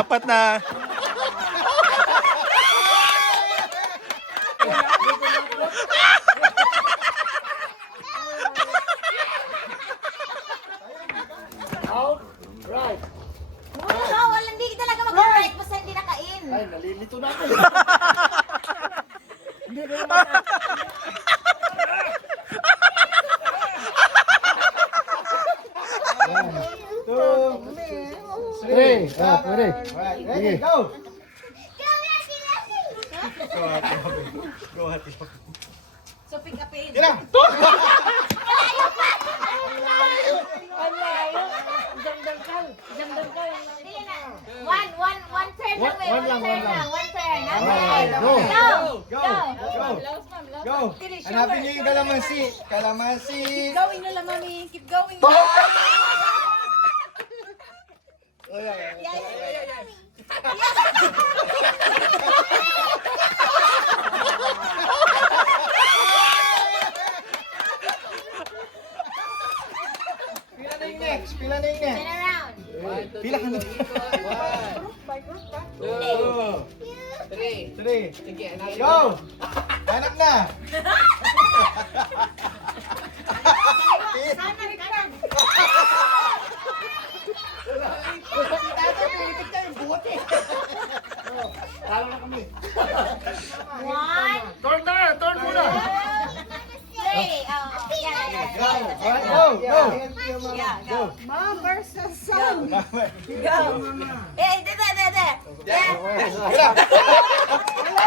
apat na. Out, right. No, hindi talaga mag-right basta hindi nakain. Ay, nalilito na ako. Hindi ko naman. Three. Ah, pwede. Sige. Go! So pick up it. Tira! One turn lang, One lang. one turn. Alright, Okay, go. Go! Go! Hanapin niyo yung kalamansi. Kalamansi. Going na lang, mami. Keep going. Pila na yung next? Pila na yung next? Turn around. Pila ka na. Three. Go! Hanap na! Talo na kami. One, Turn muna. three. Oh, yeah. Alright, go! Go! Yeah, go. Mom versus son. Go. Eh, there. Yeah. Pila!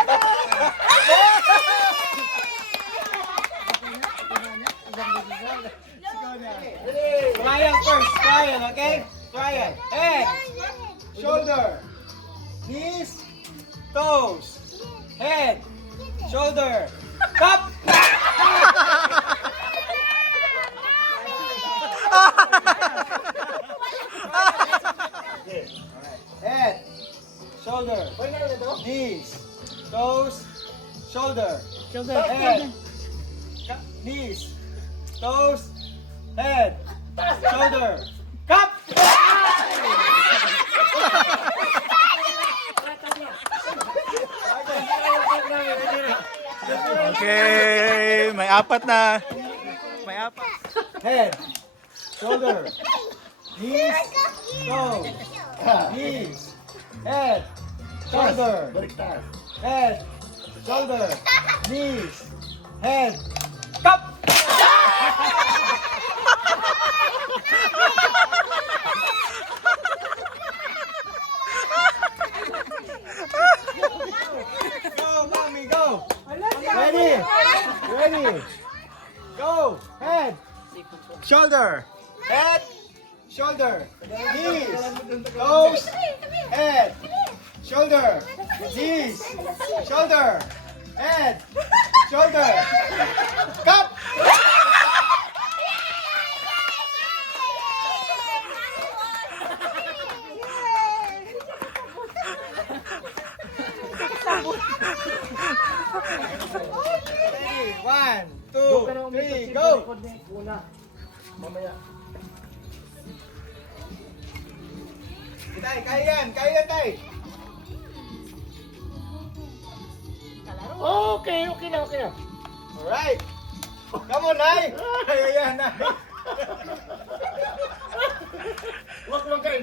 Trial first. Trial, okay? Trial. Head. Shoulder. Knees. Toes. Head. Shoulder. Cup! Head. Shoulder. Knees. Toes. Shoulder. Head. Knees. Toes. Head. Shoulder. Cup! Okay, may apat na. May apat. Head. Shoulder. Knees. Toes. Knees. Head. Shoulder. Baliktad. Head. Shoulder. Knees. Head. Cup! Go, mommy, go! Ready? Ready? Go! Head! Shoulder! Head! Shoulder! Knees! Toes! Head! Shoulder! Knees! Shoulder! Head! Shoulder! Cup! Ready? 1, 2, 3, go! Una. Mamaya. Tay, kaya yan, tay! Okay na. Alright! Come on, Nay! Kaya yan, Nay! Wag banggain.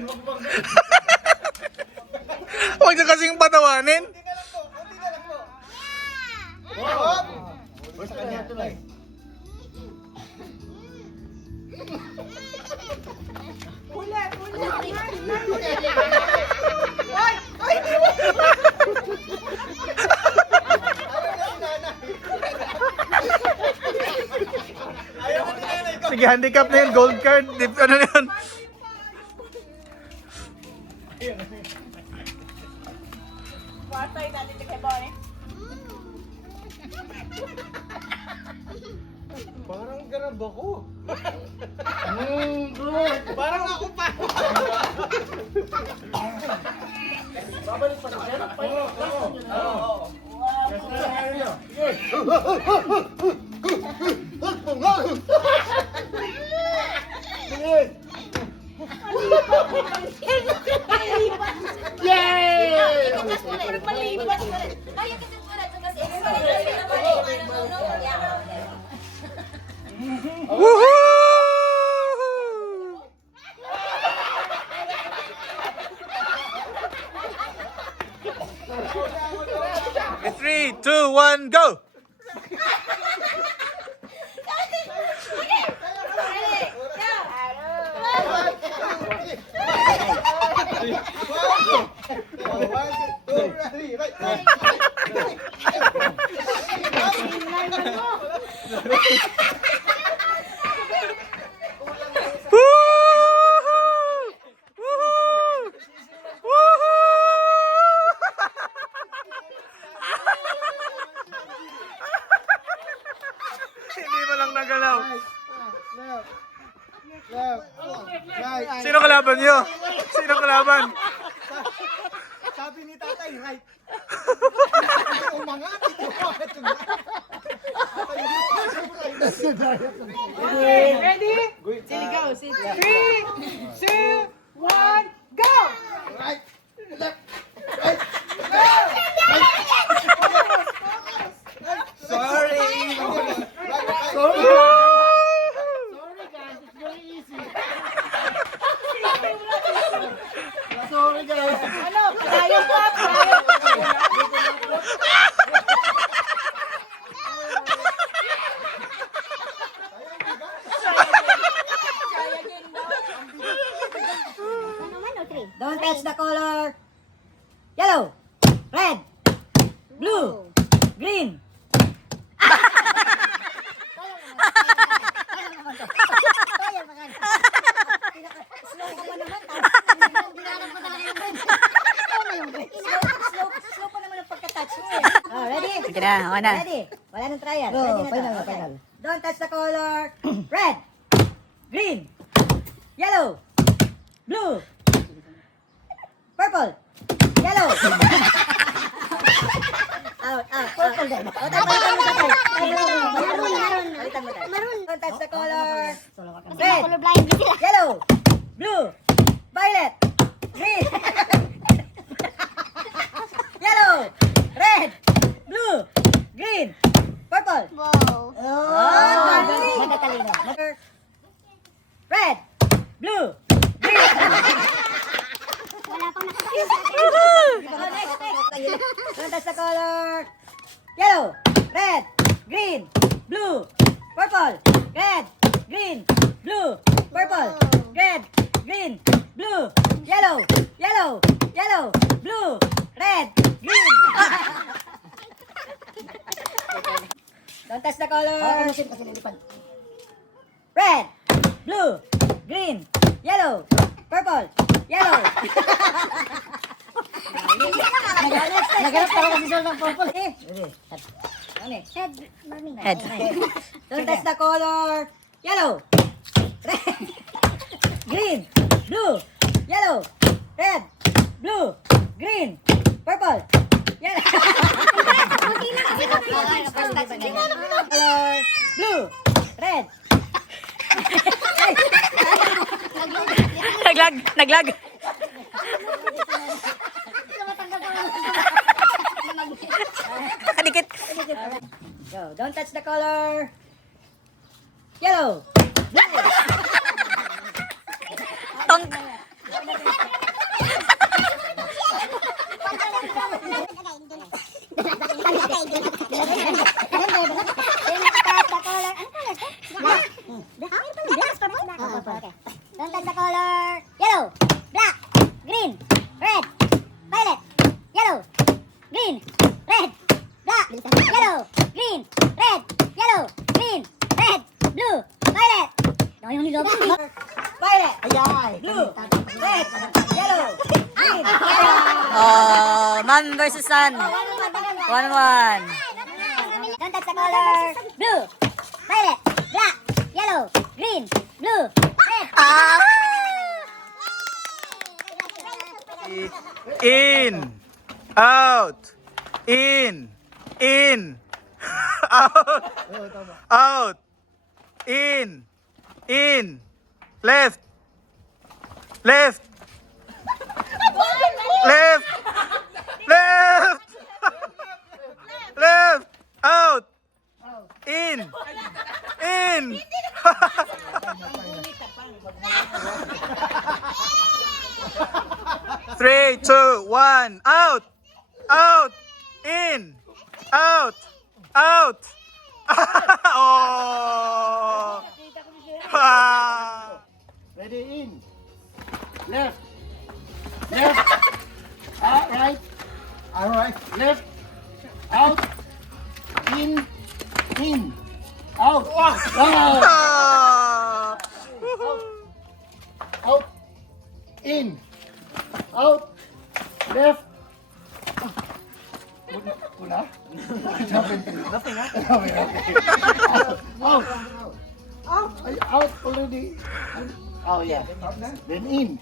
Huwag na kasing patawanin. Kunti na lang po! Hop! Sa kanya, Nay. Ayaw na ni nanay ko! Sige, handicap na yun. Gold card. Ano na yun? Watay natin kay Bonnie. Parang garab ako. Good. Parang ako pa. Babalik pa siya. Yeah! Ayo kita surat tugas ekstra. Kita balik. Ya. Woohoo! 3, 2, 1, go! Woohoo! Woohoo! Hindi mo lang nagalaw. Sino kalaban niyo? Sino kalaban? Sabi ni tatay, right. Umangat ito. Ready? Silly go. 3, 2, 1, go! Right. Left. Sorry. Sorry guys, it's very easy. Sorry guys. Ano? Palayo pa. Don't touch the color. Yellow, red, blue, green. Ready? Sige na, ako na. Ready? Wala nang trial. Ready na to. Okay. Don't touch the color. Red, green, yellow, blue, purple, yellow. Out. Purple din. Balitan mo tayo. Don't touch the color. Red, yellow, blue, violet, green. Yellow, red, blue, green, purple. Red, blue, green. Don't touch the color. Yellow, red, green, blue, purple, red, green, blue, purple, red, green, blue, yellow, blue, red, green. Don't touch the color. Red, blue, green, yellow, purple, yellow. Naganap ka lang kasi ng purple eh. Head. Don't touch the color. Yellow, red, green, blue, yellow, red, blue, green, purple, yellow. Color, blue, red. Naglag. Nakadikit. Go. Don't touch the color. Yellow. Tong. Don't touch the color. Yellow, black, green, red, violet, yellow, green, red, black, yellow, green, red, yellow, green, red, blue, violet. Violet, blue, red, yellow, green. Oh, man versus sun. 1-1. Don't touch the color. Blue, violet, black, yellow, green, blue, red. In, out, in, out, out, in, left, left, left, left. In! Three, two, one, out! Out! In! Out! Out! Oh! Ah! Ready, in. Left. Left. Right. Alright. Left. Out. In. In. Out. Ah! Out. In. Out. Left. Una? Nothing, Out. Out already. Oh, yeah. Then in.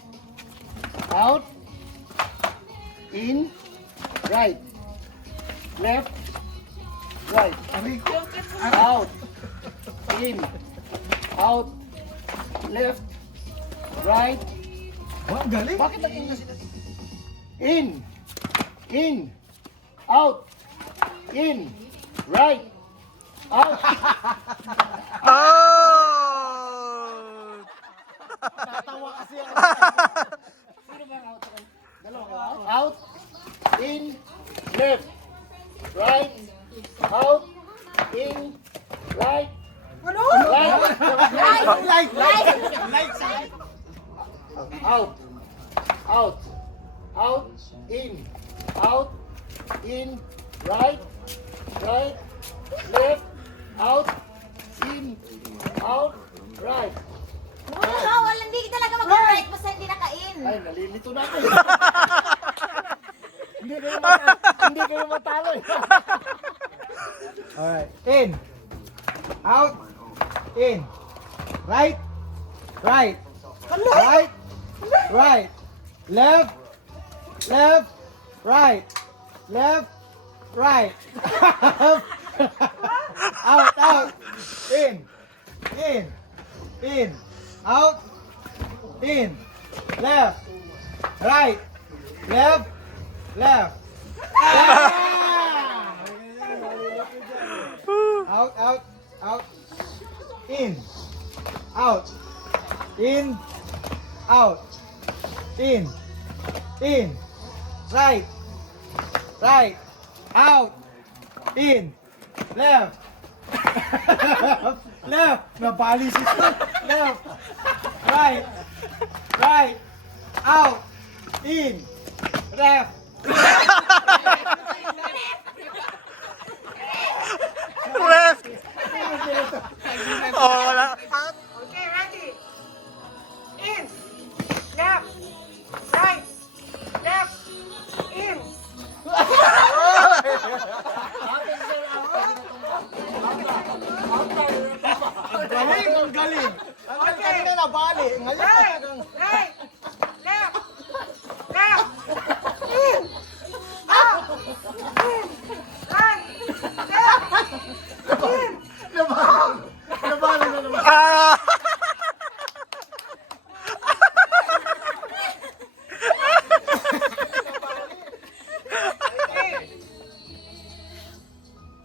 Out. In. Right. Left. Right. Out. In. Out. Left. Right. Bakit nag-in na sila? In. In. Out. In. Right. Out. Oh! Tatawa kasi ako. Sino ba ang out? Dalawa. Out. In. Left. Right. Out. In. Right. Ano? Right. Right. Out. Out. Out. In. Out. In. Right. Right. Left. Out. In. Out. Right. Wow, hindi talaga mag-right basta hindi nakain. Ay, nalilito na ako. Hindi kayo matalo. Alright. In. Out. In. Right. Right. Right. Right. Left. Left. Right. Left. Right. Out. Out. In. In. In. Out. In. Left. Right. Left. Left. Out, out, out. In. Out. In. Out. In. In. Right. Right. Out. In. Left. Left. Nabali siya. Left. Right. Right. Out. In. Left. Left! Oh, wala. Okay, ready? In. Left. Right. Left. In. Ang galing! Ang galing na nabali! Ngayon Right. talagang... Right. Left. Left. In. Out. In. Right. Left. In. Nabalo na naman. Ah!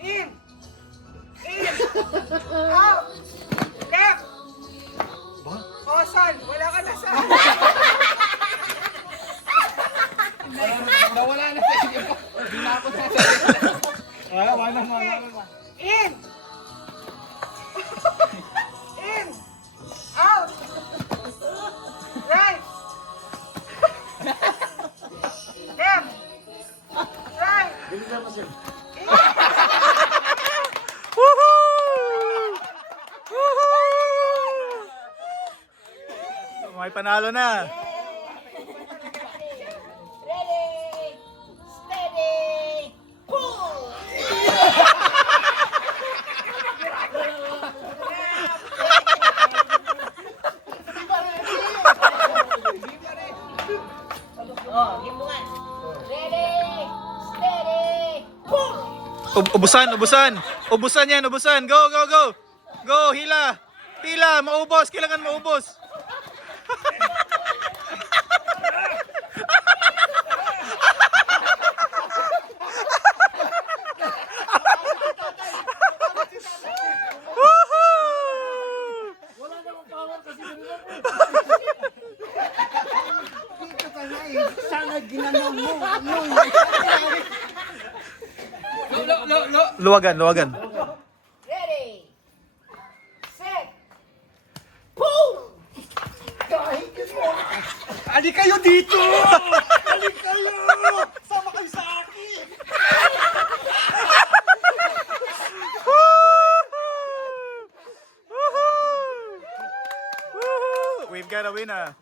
In. In. Out. Left. Oh, son, wala ka na sa... Nawala na sa inyo. Hindi na ako sa wala na. In. In. Out. Right. Left. Right. Woohoo! Woohoo! May panalo na. Ready, steady, pull! Ready, steady, pull! Ubusan, ubusan. Ubusan yan, ubusan. Go, go, go. Go, hila. Hila, maubos. Kailangan maubos. Woohoo! Luwagan, luwagan. Ready. Set. Ali kayo dito! Ali kayo! Sama kayo sa akin! We've got a winner.